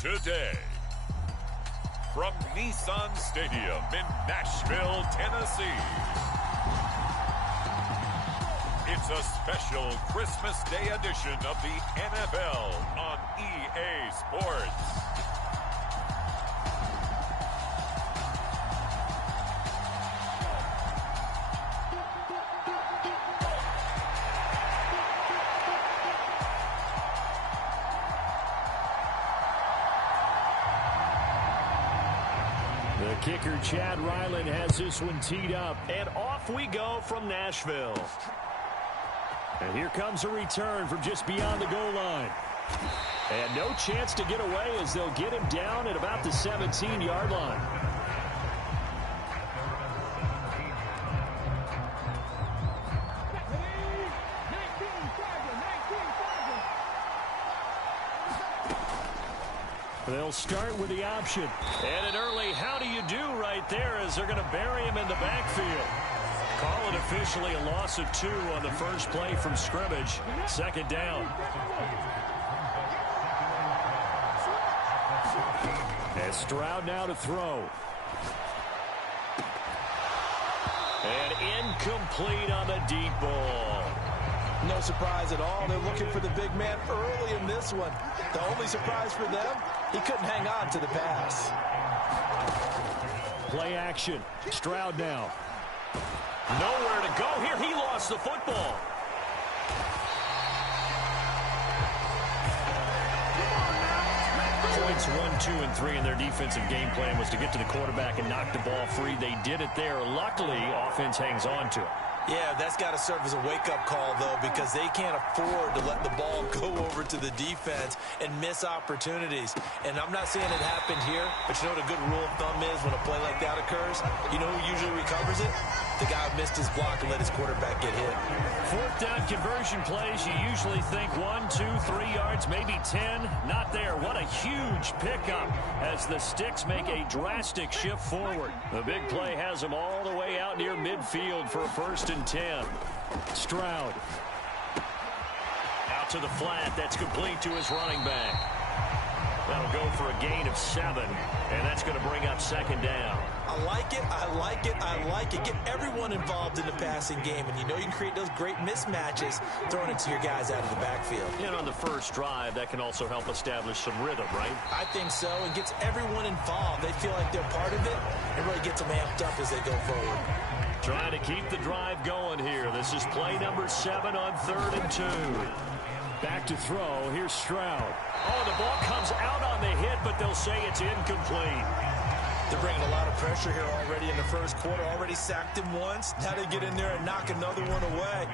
today. From Nissan Stadium in Nashville, Tennessee, it's a special Christmas Day edition of the NFL on EA Sports. The kicker, Chad Ryland, has this one teed up. And off we go from Nashville. And here comes a return from just beyond the goal line. And no chance to get away as they'll get him down at about the 17-yard line. They'll start with the option. And an early how do you do right there as they're going to bury him in the backfield. Call it officially a loss of 2 on the first play from scrimmage. Second down. And Stroud now to throw. And incomplete on the deep ball. No surprise at all. They're looking for the big man early in this one. The only surprise for them, he couldn't hang on to the pass. Play action. Stroud now. Nowhere to go here. He lost the football. Points 1, 2, and 3 in their defensive game plan was to get to the quarterback and knock the ball free. They did it there. Luckily, offense hangs on to it. Yeah, that's got to serve as a wake-up call, though, because they can't afford to let the ball go over to the defense and miss opportunities. And I'm not saying it happened here, but you know what a good rule of thumb is when a play like that occurs? You know who usually recovers it? The guy who missed his block and let his quarterback get hit. Fourth down conversion plays, you usually think 1, 2, 3 yards, maybe 10. Not there. What a huge pickup as the Sticks make a drastic shift forward. The big play has them all the way out near midfield for a 1st and 10. Stroud. Out to the flat. That's complete to his running back. That'll go for a gain of 7, and that's going to bring up second down. I like it, I like it, I like it. Get everyone involved in the passing game, and you know you can create those great mismatches throwing it to your guys out of the backfield. And on the first drive, that can also help establish some rhythm, right? I think so. It gets everyone involved. They feel like they're part of it. It really gets them amped up as they go forward. Trying to keep the drive going here. This is play number 7 on 3rd and 2. Back to throw. Here's Stroud. Oh, the ball comes out on the hit, but they'll say it's incomplete. They're bringing a lot of pressure here already in the first quarter. Already sacked him once. Now they get in there and knock another one away.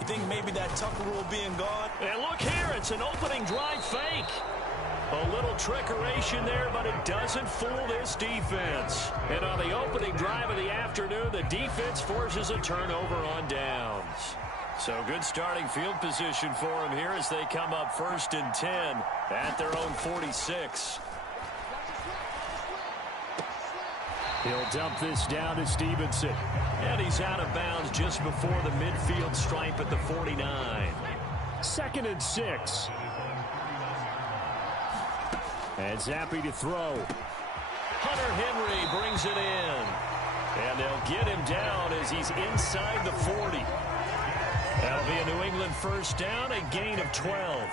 You think maybe that Tucker rule being gone? And look here, it's an opening drive fake. A little trickeration there, but it doesn't fool this defense. And on the opening drive of the afternoon, the defense forces a turnover on downs. So good starting field position for them here as they come up 1st and 10 at their own 46. He'll dump this down to Stevenson. And he's out of bounds just before the midfield stripe at the 49. 2nd and 6. And Zappi to throw. Hunter Henry brings it in. And they'll get him down as he's inside the 40. That'll be a New England 1st down, a gain of 12.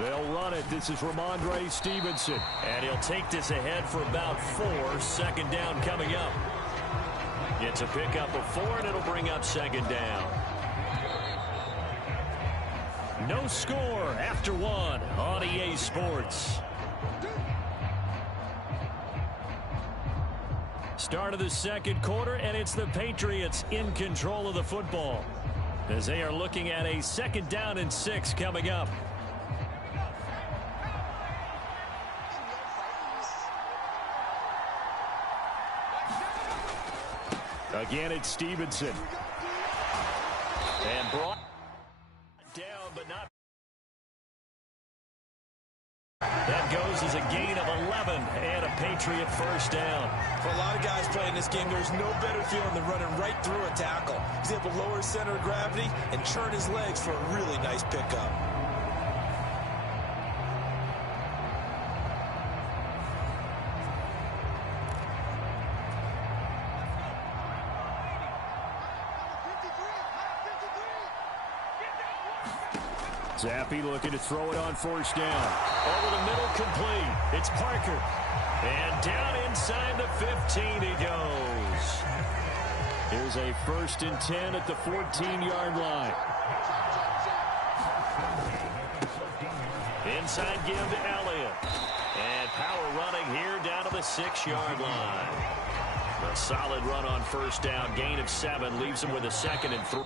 They'll run it. This is Ramondre Stevenson. And he'll take this ahead for about 4. 2nd down coming up. Gets a pickup of 4, and it'll bring up 2nd down. No score after 1 on EA Sports. Start of the 2nd quarter, and it's the Patriots in control of the football as they are looking at a 2nd down and 6 coming up. Again, it's Stevenson. And brought down, but not. That goes as a gain of 11 and a Patriot 1st down. For a lot of guys playing this game, there's no better feeling than running right through a tackle. He's able to lower center of gravity and churn his legs for a really nice pickup. Zappe looking to throw it on first down. Over the middle, complete. It's Parker. And down inside the 15 he goes. Here's a 1st and 10 at the 14-yard line. Inside give to Elliott. And power running here down to the 6-yard line. A solid run on first down. Gain of 7 leaves him with a 2nd and 3.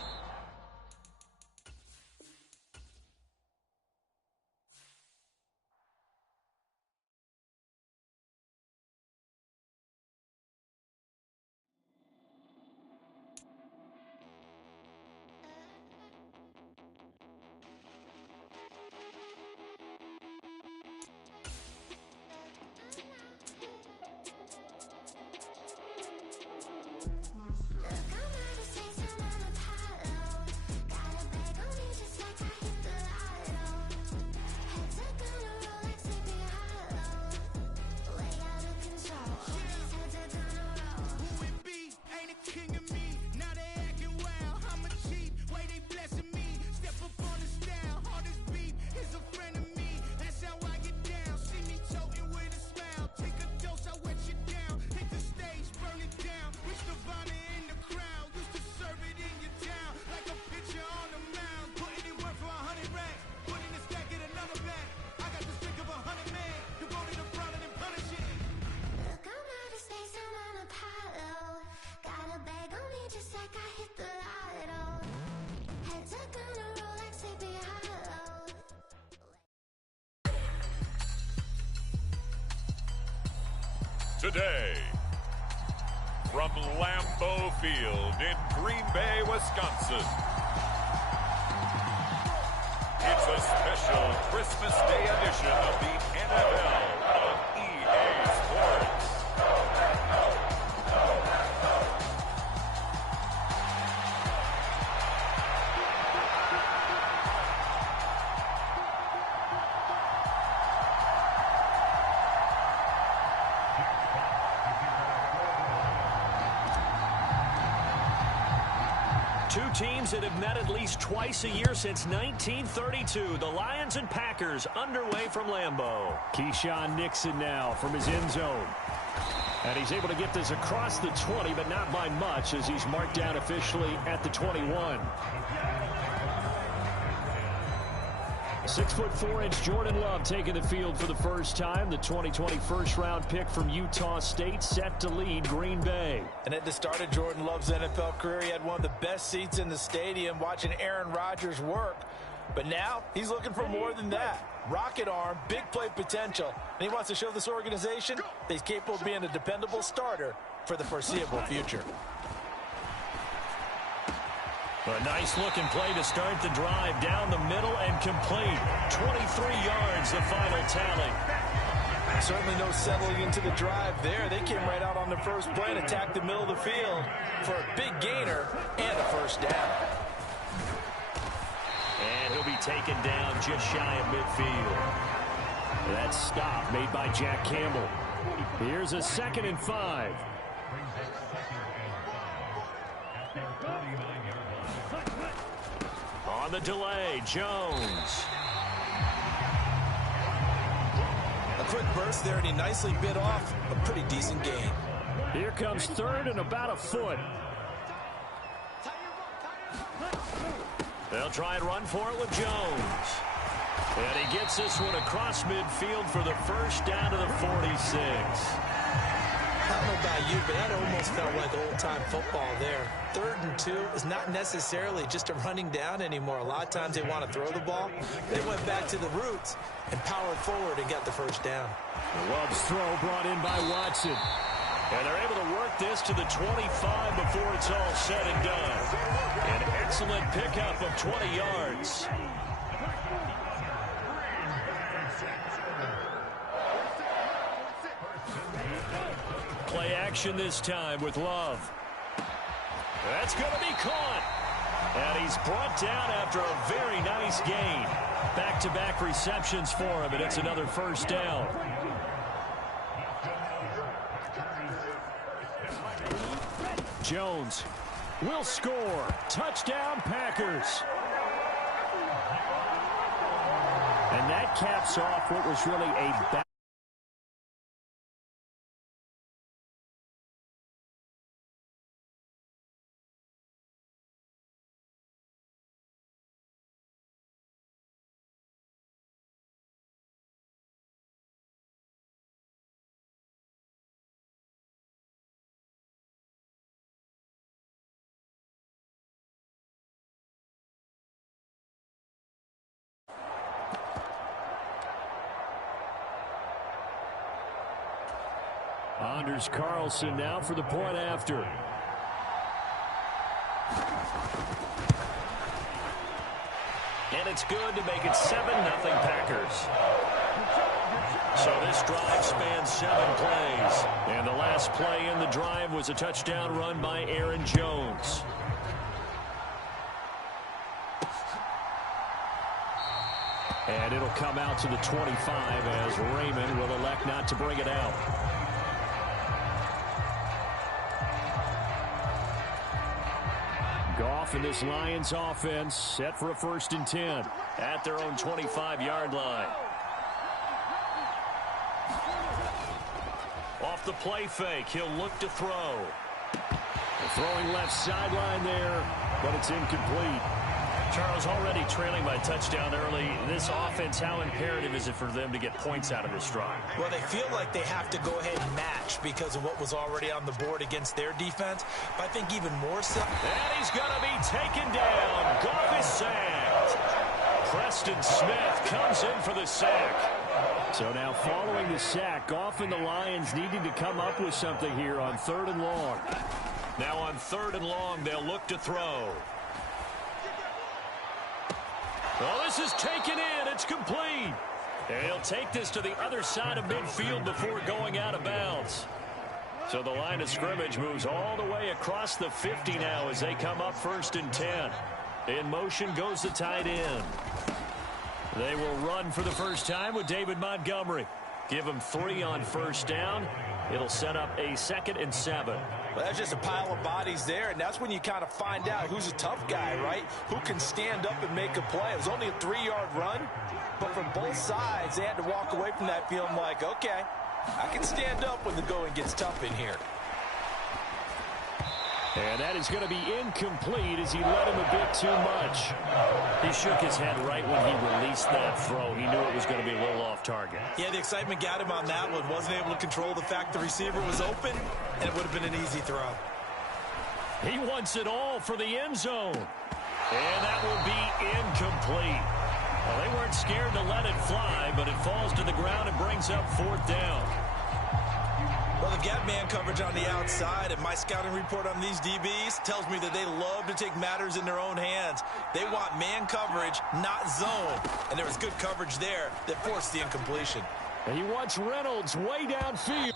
Today, from Lambeau Field in Green Bay, Wisconsin, it's a special Christmas Day edition of the NFL on EA Sports. Two teams that have met at least twice a year since 1932. The Lions and Packers underway from Lambeau. Keyshawn Nixon now from his end zone. And he's able to get this across the 20, but not by much as he's marked down officially at the 21. 6'4" Jordan Love taking the field for the first time. The 2020 first-round pick from Utah State set to lead Green Bay. And at the start of Jordan Love's NFL career, he had one of the best seats in the stadium watching Aaron Rodgers work. But now he's looking for more than that. Rocket arm, big play potential. And he wants to show this organization that he's capable of being a dependable starter for the foreseeable future. A nice-looking play to start the drive down the middle and complete. 23 yards, the final tally. Certainly no settling into the drive there. They came right out on the first play and attacked the middle of the field for a big gainer and a first down. And he'll be taken down just shy of midfield. That stop made by Jack Campbell. Here's a 2nd and 5. On the delay, Jones. A quick burst there, and he nicely bit off a pretty decent gain. Here comes 3rd and about a foot. They'll try and run for it with Jones. And he gets this one across midfield for the first down to the 46. I don't know about you, but that almost felt like old-time football there. 3rd and 2 is not necessarily just a running down anymore. A lot of times they want to throw the ball. They went back to the roots and powered forward and got the first down. Love's throw brought in by Watson. And they're able to work this to the 25 before it's all said and done. An excellent pickup of 20 yards. Play action this time with Love. That's going to be caught. And he's brought down after a very nice gain. Back-to-back receptions for him, and it's another first down. Jones will score. Touchdown, Packers. And that caps off what was really a back. Anders Carlson now for the point after. And it's good to make it 7-0 Packers. So this drive spans 7 plays. And the last play in the drive was a touchdown run by Aaron Jones. And it'll come out to the 25 as Raymond will elect not to bring it out. Goff and this Lions offense set for a 1st and 10 at their own 25-yard line. Off the play fake, he'll look to throw. Throwing left sideline there, but it's incomplete. Charles, already trailing by touchdown early. This offense, how imperative is it for them to get points out of this drive? Well, they feel like they have to go ahead and match because of what was already on the board against their defense. But I think even more so. And he's going to be taken down. Goff is sacked. Preston Smith comes in for the sack. So now following the sack, Goff and the Lions needing to come up with something here on 3rd and long. Now on 3rd and long, they'll look to throw. Well, this is taken in. It's complete. And he'll take this to the other side of midfield before going out of bounds. So the line of scrimmage moves all the way across the 50 now as they come up 1st and 10. In motion goes the tight end. They will run for the first time with David Montgomery. Give him 3 on 1st down. It'll set up a 2nd and 7. Well, that's just a pile of bodies there, and that's when you kind of find out who's a tough guy, right? Who can stand up and make a play. It was only a 3-yard run, but from both sides, they had to walk away from that feeling like, okay, I can stand up when the going gets tough in here. And that is going to be incomplete as he led him a bit too much. He shook his head right when he released that throw. He knew it was going to be a little off target. Yeah, the excitement got him on that one. Wasn't able to control the fact the receiver was open, and it would have been an easy throw. He wants it all for the end zone. And that will be incomplete. Well, they weren't scared to let it fly, but it falls to the ground and brings up 4th down. Well, they've got man coverage on the outside, and my scouting report on these DBs tells me that they love to take matters in their own hands. They want man coverage, not zone. And there was good coverage there that forced the incompletion. And he wants Reynolds way downfield.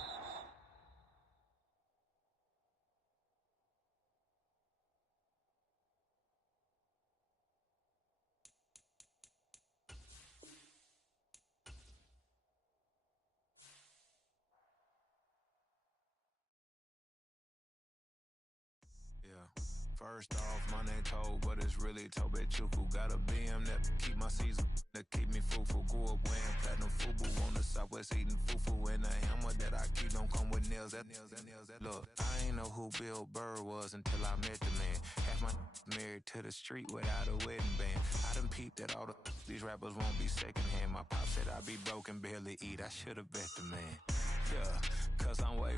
First off, my name Toe, but it's really Tobe Chuku. Got a BM that keep my season, that keep me fruitful. Grew up wearing platinum FUBU on the Southwest eating fufu. And the hammer that I keep don't come with nails. Look, I ain't know who Bill Burr was until I met the man. Half my married to the street without a wedding band. I done peeped that all these rappers won't be secondhand. My pop said I'd be broken, barely eat. I should've bet the man. Yeah, cause I'm way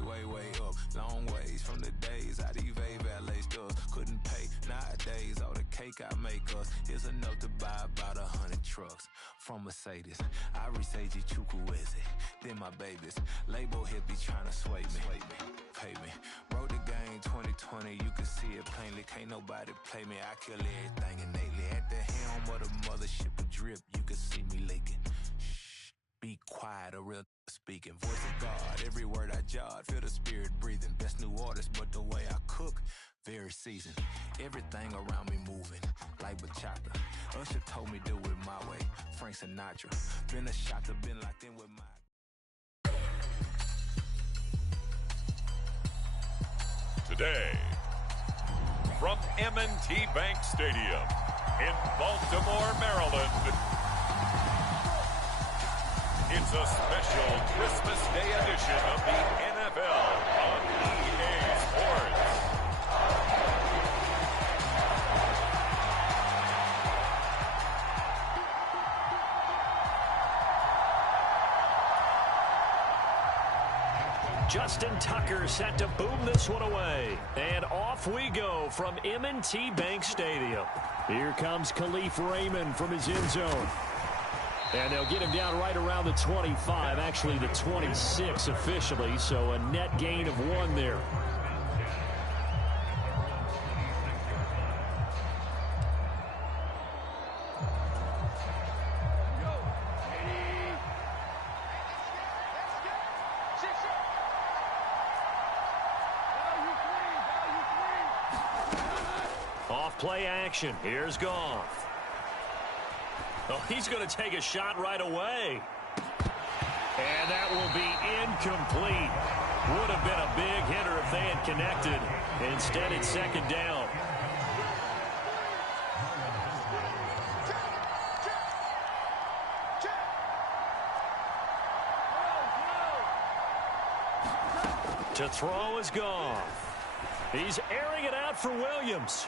up, long ways from the days I evade valet stores. Couldn't pay nowadays, all the cake I make us is enough to buy about 100 trucks from Mercedes. I resage Chukwueze, then my babies. Label hit be trying to sway me, pay me. Wrote the game 2020, you can see it plainly. Can't nobody play me, I kill everything innately. At the helm of the mothership of drip, you can see me leaking. Shh, be quiet, a real speaking. Voice of God, every word I jot, feel the spirit breathing. Best new artist, but the way I cook very season. Everything around me moving like bachata. Usher told me do it my way. Frank Sinatra. Been a shotter, been locked in with my... Today, from M&T Bank Stadium in Baltimore, Maryland, it's a special Christmas Day edition of the NFL on EA Sports. Justin Tucker set to boom this one away. And off we go from M&T Bank Stadium. Here comes Khalif Raymond from his end zone. And they'll get him down right around the 25, actually the 26 officially, so a net gain of 1 there. Play action. Here's Goff. Oh, he's going to take a shot right away. And that will be incomplete. Would have been a big hitter if they had connected. Instead, it's second down. To throw is Goff. He's airing it out for Williams.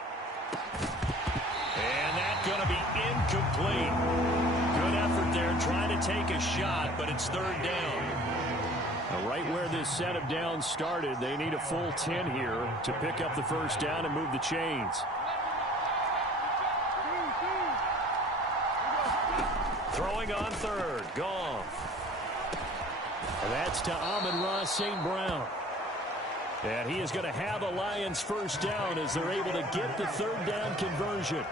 And that's going to be incomplete. Good effort there trying to take a shot, but it's third down. Now, right where this set of downs started, they need a full 10 here to pick up the first down and move the chains. Throwing on third, Goff. And that's to Amon-Ra St. Brown. And he is going to have a Lions first down as they're able to get the third down conversion.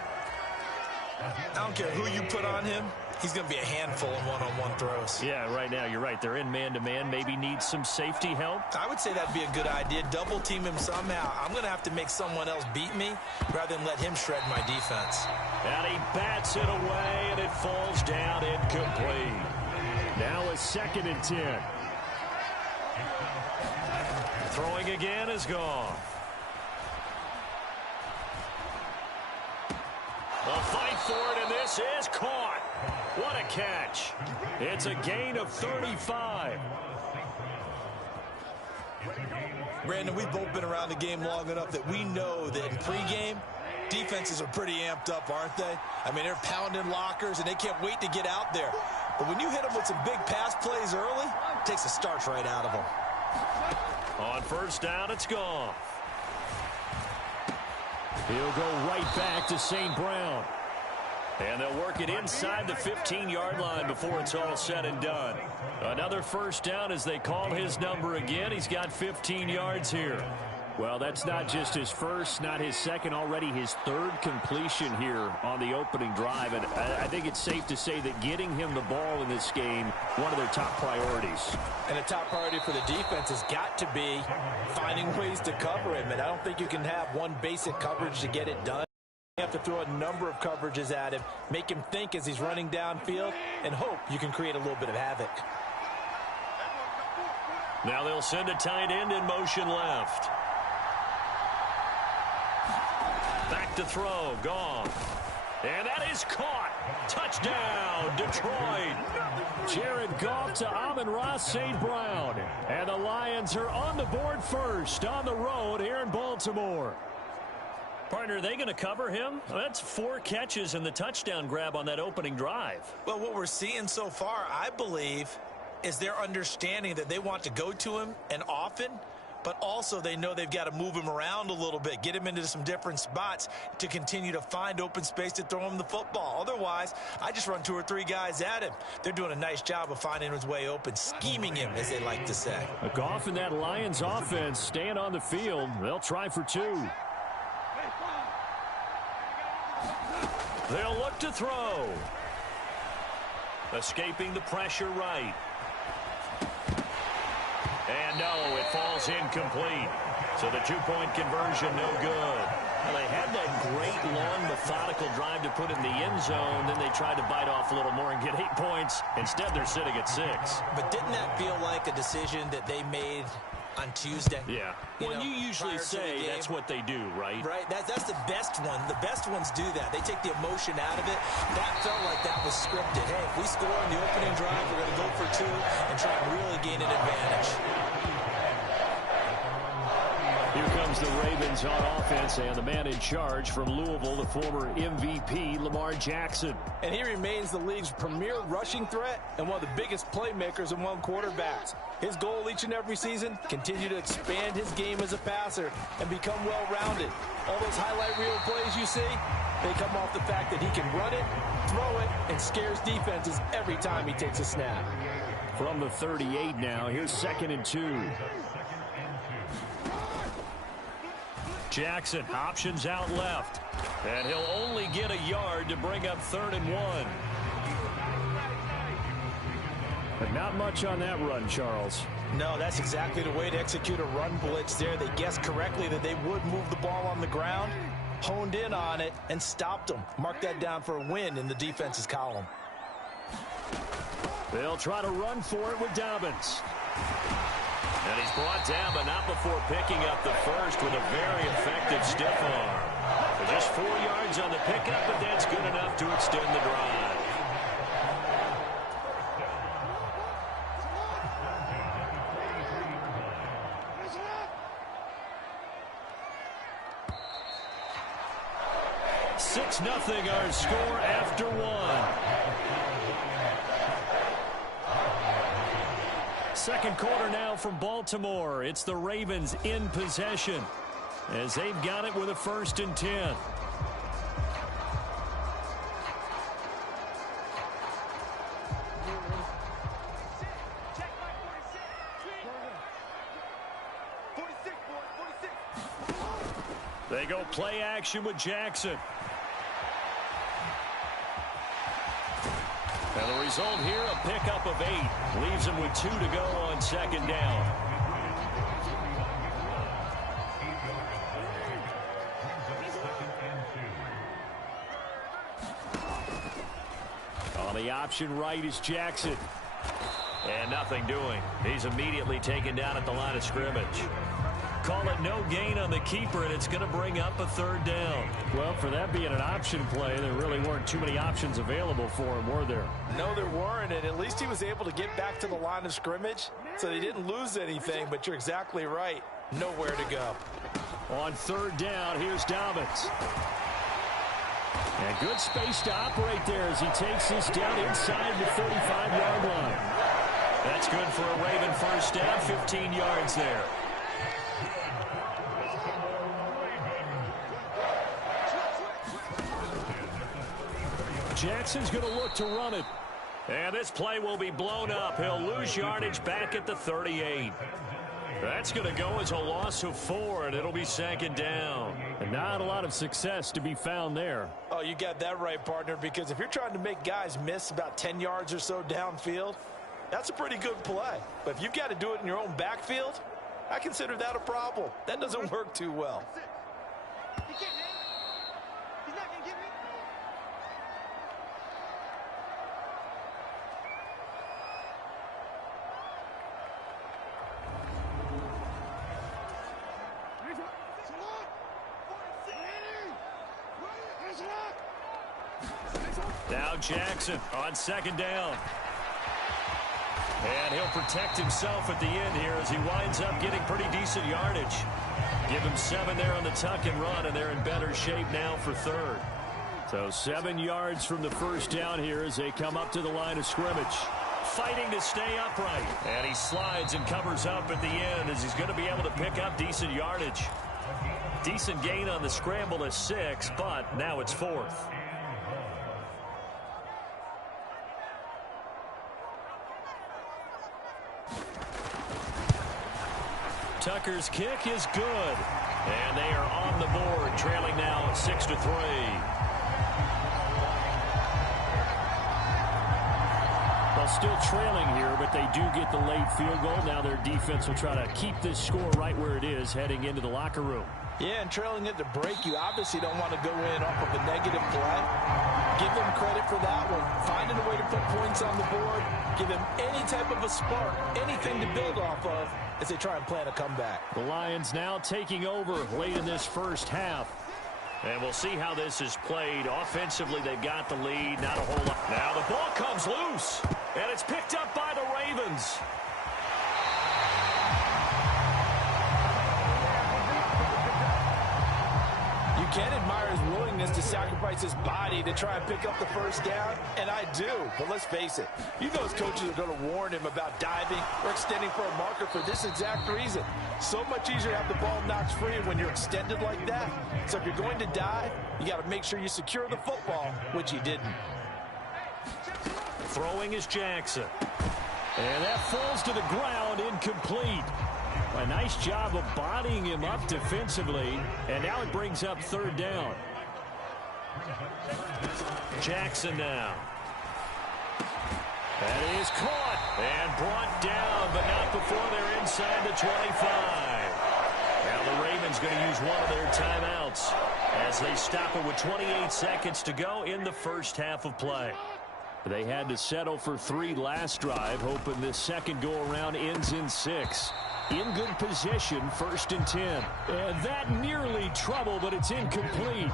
I don't care who you put on him. He's going to be a handful in one-on-one throws. Yeah, right now, you're right. They're in man-to-man. Maybe need some safety help. I would say that'd be a good idea. Double team him somehow. I'm going to have to make someone else beat me rather than let him shred my defense. And he bats it away, and it falls down incomplete. Now a 2nd and 10. Throwing again is Goff. A fight for it, and this is caught. What a catch. It's a gain of 35. Brandon, we've both been around the game long enough that we know that in pregame, defenses are pretty amped up, aren't they? I mean, they're pounding lockers, and they can't wait to get out there. But when you hit them with some big pass plays early, it takes the starch right out of them. On first down, it's Goff. He'll go right back to St. Brown. And they'll work it inside the 15-yard line before it's all said and done. Another first down as they call his number again. He's got 15 yards here. Well, that's not just his first, not his second, already his third completion here on the opening drive. And I think it's safe to say that getting him the ball in this game, one of their top priorities. And the top priority for the defense has got to be finding ways to cover him. And I don't think you can have one basic coverage to get it done. You have to throw a number of coverages at him, make him think as he's running downfield, and hope you can create a little bit of havoc. Now they'll send a tight end in motion left. Back to throw, Goff. And that is caught. Touchdown, Detroit. Jared Goff to Amon-Ra St. Brown. And the Lions are on the board first on the road here in Baltimore. Partner, are they going to cover him? Well, that's 4 catches and the touchdown grab on that opening drive. Well, what we're seeing so far, I believe, is their understanding that they want to go to him and often, but also they know they've got to move him around a little bit, get him into some different spots to continue to find open space to throw him the football. Otherwise, I just run 2 or 3 guys at him. They're doing a nice job of finding his way open, scheming him, as they like to say. Goff and that Lions offense staying on the field. They'll try for 2. They'll look to throw. Escaping the pressure right. And no, it falls incomplete. So the two-point conversion, no good. Well, they had that great, long, methodical drive to put in the end zone. Then they tried to bite off a little more and get 8 points. Instead, they're sitting at 6. But didn't that feel like a decision that they made on Tuesday? Yeah. Well, you usually say that's what they do, right? Right. That's the best one. The best ones do that. They take the emotion out of it. That felt like that was scripted. Hey, if we score on the opening drive, we're going to go for 2 and try and really gain an advantage. Here comes the Ravens on offense, and the man in charge from Louisville, the former MVP, Lamar Jackson. And he remains the league's premier rushing threat and one of the biggest playmakers among quarterbacks. His goal each and every season, continue to expand his game as a passer and become well-rounded. All those highlight reel plays you see, they come off the fact that he can run it, throw it, and scares defenses every time he takes a snap. From the 38 now, here's 2nd and 2. Jackson options out left, and he'll only get a yard to bring up 3rd and 1. But not much on that run, Charles. No, that's exactly the way to execute a run blitz there. They guessed correctly that they would move the ball on the ground, honed in on it, and stopped them. Mark that down for a win in the defense's column. They'll try to run for it with Dobbins. And he's brought down, but not before picking up the first with a very effective stiff arm. Just 4 yards on the pickup, but that's good enough to extend the drive. Nothing our score after 1. Second quarter now from Baltimore. It's the Ravens in possession as they've got it with a 1st and 10. They go play action with Jackson. And the result here, a pickup of 8. Leaves him with 2 to go on 2nd down. On the option right is Jackson. And nothing doing. He's immediately taken down at the line of scrimmage. Call it no gain on the keeper, and it's going to bring up a 3rd down. Well, for that being an option play, there really weren't too many options available for him, were there? No, there weren't, and at least he was able to get back to the line of scrimmage, so they didn't lose anything, but you're exactly right. Nowhere to go. On 3rd down, here's Dobbins. And good space to operate there as he takes this down inside the 35-yard line. That's good for a Raven first down, 15 yards there. Jackson's going to look to run it. And this play will be blown up. He'll lose yardage back at the 38. That's going to go as a loss of 4, and it'll be 2nd down. And not a lot of success to be found there. Oh, you got that right, partner, because if you're trying to make guys miss about 10 yards or so downfield, that's a pretty good play. But if you've got to do it in your own backfield, I consider that a problem. That doesn't work too well. Now Jackson on 2nd down. And he'll protect himself at the end here as he winds up getting pretty decent yardage. Give him 7 there on the tuck and run, and they're in better shape now for 3rd. So 7 yards from the first down here as they come up to the line of scrimmage. Fighting to stay upright. And he slides and covers up at the end as he's going to be able to pick up decent yardage. Decent gain on the scramble is 6, but now it's 4th. Tucker's kick is good. And they are on the board, trailing now 6-3. Well, still trailing here, but they do get the late field goal. Now their defense will try to keep this score right where it is heading into the locker room. Yeah, and trailing at the break, you obviously don't want to go in off of a negative play. Give them credit for that one. Finding a way to put points on the board. Give them any type of a spark, anything to build off of as they try and plan a comeback. The Lions now taking over late in this first half. And we'll see how this is played. Offensively, they've got the lead. Not a whole lot. Now the ball comes loose. And it's picked up by the Ravens. You can admire his willingness to sacrifice his body to try and pick up the first down, and I do. But let's face it, you know his coaches are going to warn him about diving or extending for a marker for this exact reason. So much easier to have the ball knocked free when you're extended like that. So if you're going to dive, you got to make sure you secure the football, which he didn't. Throwing is Jackson. And that falls to the ground, incomplete. A nice job of bodying him up defensively, and now it brings up third down. Jackson now. That is caught and brought down, but not before they're inside the 25. Now the Ravens going to use one of their timeouts as they stop it with 28 seconds to go in the first half of play. They had to settle for 3 last drive, hoping this second go-around ends in 6. In good position, 1st and 10. And that nearly trouble, but it's incomplete.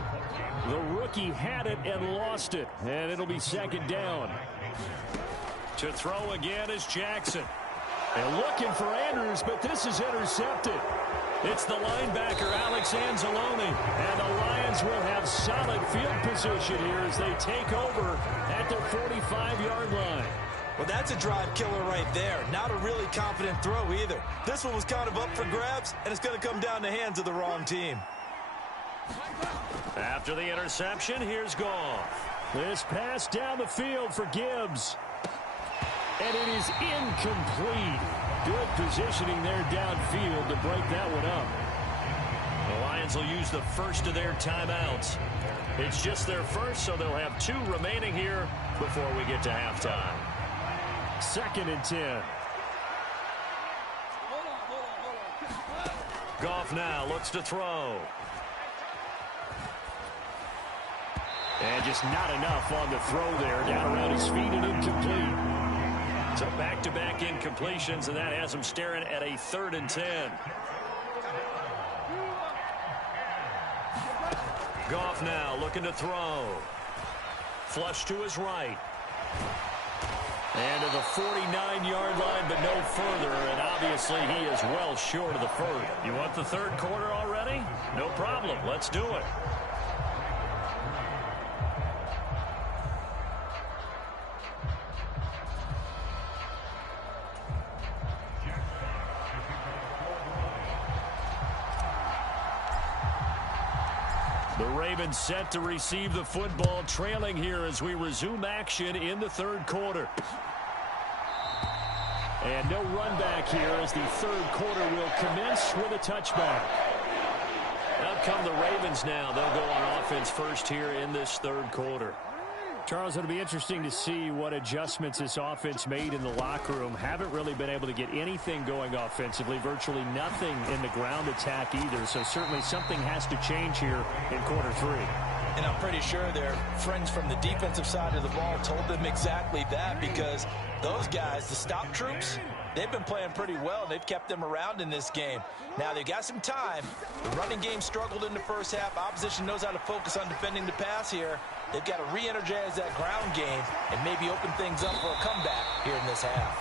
The rookie had it and lost it, and it'll be second down. To throw again is Jackson. And looking for Andrews, but this is intercepted. It's the linebacker, Alex Anzalone, and the Lions will have solid field position here as they take over at their 45-yard line. Well, that's a drive killer right there. Not a really confident throw either. This one was kind of up for grabs, and it's going to come down the hands of the wrong team. After the interception, here's Goff. This pass down the field for Gibbs. And it is incomplete. Good positioning there downfield to break that one up. The Lions will use the first of their timeouts. It's just their first, so they'll have 2 remaining here before we get to halftime. 2nd and 10. Goff now looks to throw. And just not enough on the throw there. Down around his feet and incomplete. So back-to-back incompletions, and that has him staring at a 3rd and 10. Goff now looking to throw. Flush to his right. And to the 49-yard line, but no further. And obviously he is well short of the 1st. You want the 3rd quarter already? No problem. Let's do it. The Ravens set to receive the football, trailing here as we resume action in the 3rd quarter. And no run back here as the 3rd quarter will commence with a touchback. Out come the Ravens now. They'll go on offense first here in this 3rd quarter. Charles, it'll be interesting to see what adjustments this offense made in the locker room. Haven't really been able to get anything going offensively. Virtually nothing in the ground attack either. So certainly something has to change here in quarter 3. And I'm pretty sure their friends from the defensive side of the ball told them exactly that, because those guys, the stop troops, they've been playing pretty well. They've kept them around in this game. Now, they've got some time. The running game struggled in the first half. Opposition knows how to focus on defending the pass here. They've got to re-energize that ground game and maybe open things up for a comeback here in this half.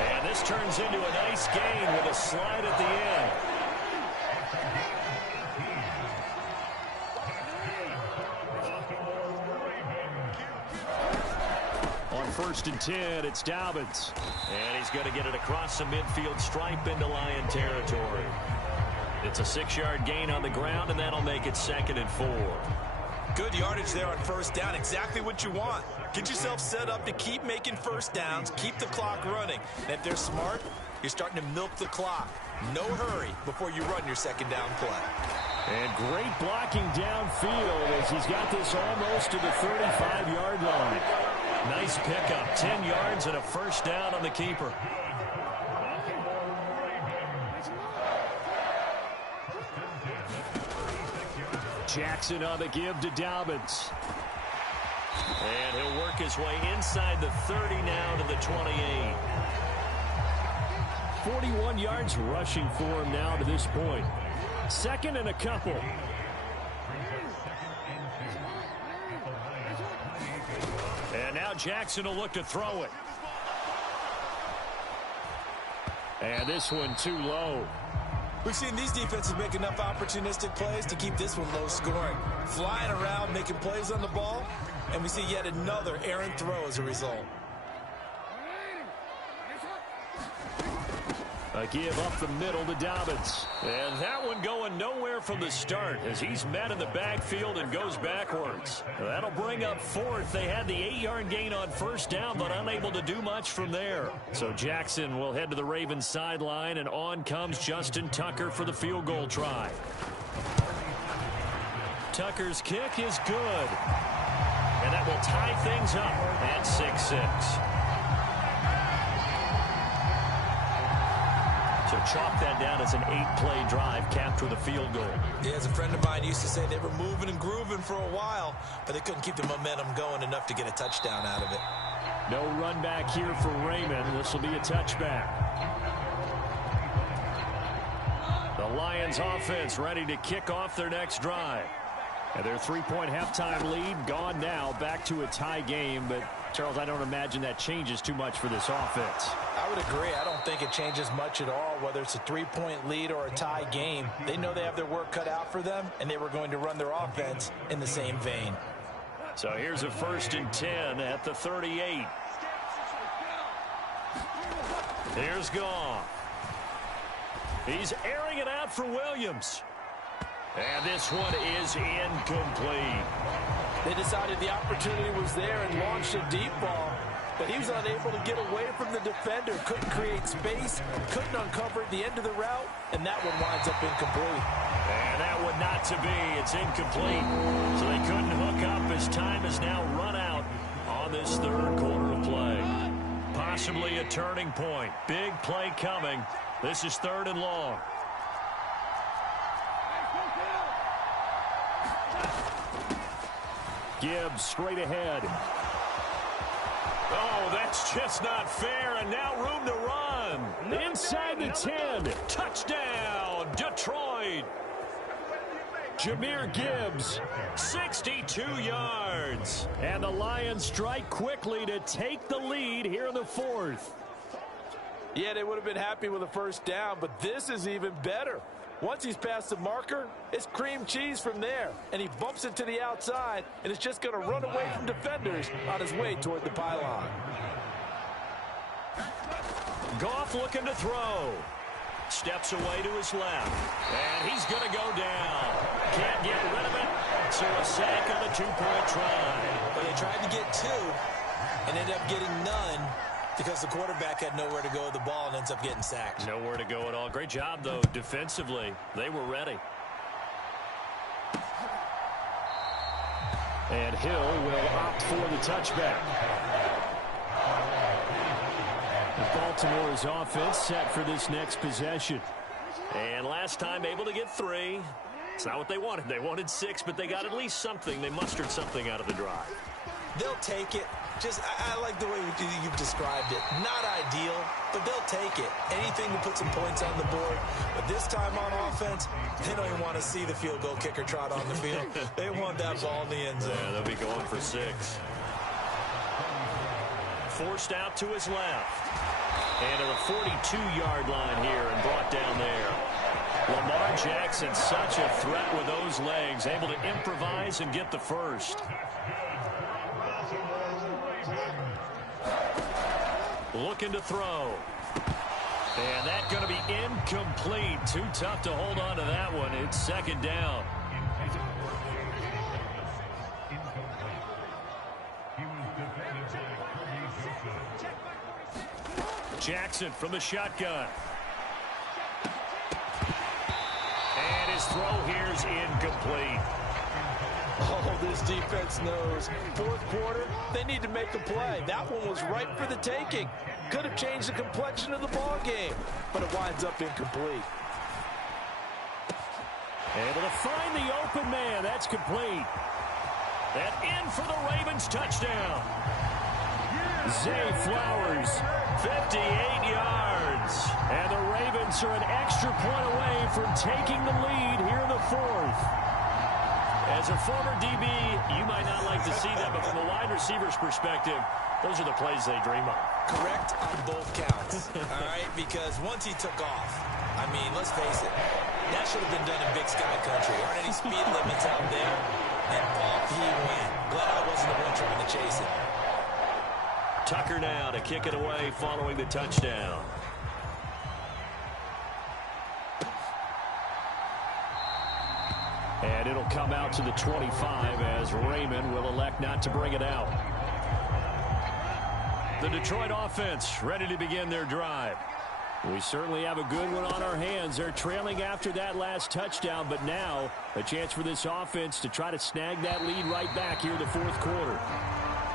And this turns into a nice gain with a slide at the end. On 1st and 10, it's Dobbins. And he's going to get it across the midfield stripe into Lion territory. It's a 6-yard gain on the ground, and that'll make it 2nd and 4. Good yardage there on 1st down. Exactly what you want. Get yourself set up to keep making 1st downs, keep the clock running. And if they're smart, you're starting to milk the clock. No hurry before you run your 2nd down play. And great blocking downfield as he's got this almost to the 35-yard line. Nice pickup, 10 yards and a first down on the keeper. Jackson on the give to Dobbins. And he'll work his way inside the 30 now to the 28. 41 yards rushing for him now to this point. Second and a couple. And now Jackson will look to throw it. And this one too low. We've seen these defenses make enough opportunistic plays to keep this one low scoring. Flying around, making plays on the ball, and we see yet another errant throw as a result. A give up the middle to Dobbins. And that one going nowhere from the start as he's met in the backfield and goes backwards. That'll bring up fourth. They had the 8-yard gain on first down, but unable to do much from there. So Jackson will head to the Ravens sideline, and on comes Justin Tucker for the field goal try. Tucker's kick is good. And that will tie things up at 6-6. So chalk that down as an 8-play drive, capture the field goal. Yeah, as a friend of mine used to say, they were moving and grooving for a while, but they couldn't keep the momentum going enough to get a touchdown out of it. No run back here for Raymond. This will be a touchback. The Lions offense ready to kick off their next drive. And their 3-point halftime lead gone now, back to a tie game, but Charles, I don't imagine that changes too much for this offense. I would agree. I don't think it changes much at all, whether it's a 3-point lead or a tie game. They know they have their work cut out for them, and they were going to run their offense in the same vein. So here's a 1st and 10 at the 38. Here's Goff. He's airing it out for Williams. And this one is incomplete. They decided the opportunity was there and launched a deep ball, but he was unable to get away from the defender, couldn't create space, couldn't uncover the end of the route, and that one winds up incomplete. And that one not to be. It's incomplete. So they couldn't hook up as time has now run out on this third quarter of play. Possibly a turning point. Big play coming. This is 3rd and long. Gibbs straight ahead. Oh, that's just not fair, and now room to run. Inside the 10. Touchdown, Detroit. Jahmyr Gibbs, 62 yards. And the Lions strike quickly to take the lead here in the 4th. Yeah, they would have been happy with a first down, but this is even better. Once he's past the marker, it's cream cheese from there. And he bumps it to the outside, and it's just going to run away from defenders on his way toward the pylon. Goff looking to throw. Steps away to his left. And he's going to go down. Can't get rid of it. So a sack on the 2-point try. But they tried to get 2 and ended up getting none, because the quarterback had nowhere to go with the ball and ends up getting sacked. Nowhere to go at all. Great job, though, defensively. They were ready. And Hill will opt for the touchback. Baltimore's offense set for this next possession. And last time able to get 3. It's not what they wanted. They wanted 6, but they got at least something. They mustered something out of the drive. They'll take it. I like the way you've described it. Not ideal, but they'll take it. Anything to put some points on the board. But this time on offense, they don't even want to see the field goal kicker trot on the field. They want that ball in the end zone. Yeah, they'll be going for 6. Forced out to his left. And to the 42-yard line here and brought down there. Lamar Jackson, such a threat with those legs, able to improvise and get the first. Looking to throw. And that's going to be incomplete. Too tough to hold on to that one. It's 2nd down. Jackson from the shotgun. And his throw here is incomplete. Oh, this defense knows. Fourth quarter, they need to make a play. That one was ripe for the taking. Could have changed the complexion of the ball game, but it winds up incomplete. Able to find the open man. That's complete. And in for the Ravens touchdown. Zay Flowers, 58 yards. And the Ravens are an extra point away from taking the lead here in the fourth. As a former DB, you might not like to see that, but from a wide receiver's perspective, those are the plays they dream of. Correct on both counts, all right? Because once he took off, I mean, let's face it, that should have been done in Big Sky Country. Aren't any speed limits out there? And off he went. Glad I wasn't the one trying to chase it. Tucker now to kick it away following the touchdown. And it'll come out to the 25 as Raymond will elect not to bring it out. The Detroit offense ready to begin their drive. We certainly have a good one on our hands. They're trailing after that last touchdown, but now a chance for this offense to try to snag that lead right back here in the fourth quarter.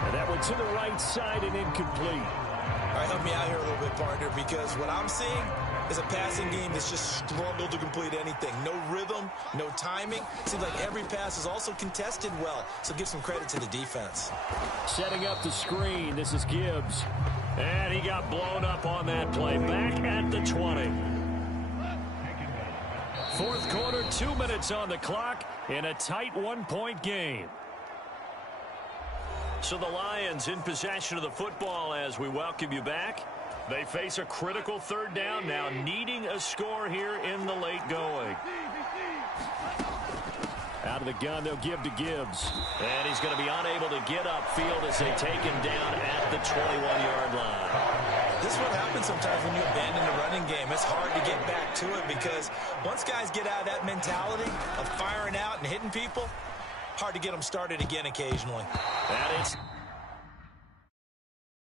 And that one to the right side and incomplete. All right, help me out here a little bit, partner, because what I'm seeing is a passing game that's just struggled to complete anything. No rhythm, no timing. Seems like every pass is also contested well, so give some credit to the defense. Setting up the screen, this is Gibbs. And he got blown up on that play. Back at the 20. Fourth quarter, 2 minutes on the clock in a tight one-point game. So the Lions in possession of the football as we welcome you back. They face a critical third down now, needing a score here in the late going. Out of the gun, they'll give to Gibbs. And he's going to be unable to get upfield as they take him down at the 21-yard line. This is what happens sometimes when you abandon the running game. It's hard to get back to it because once guys get out of that mentality of firing out and hitting people, hard to get them started again occasionally. That is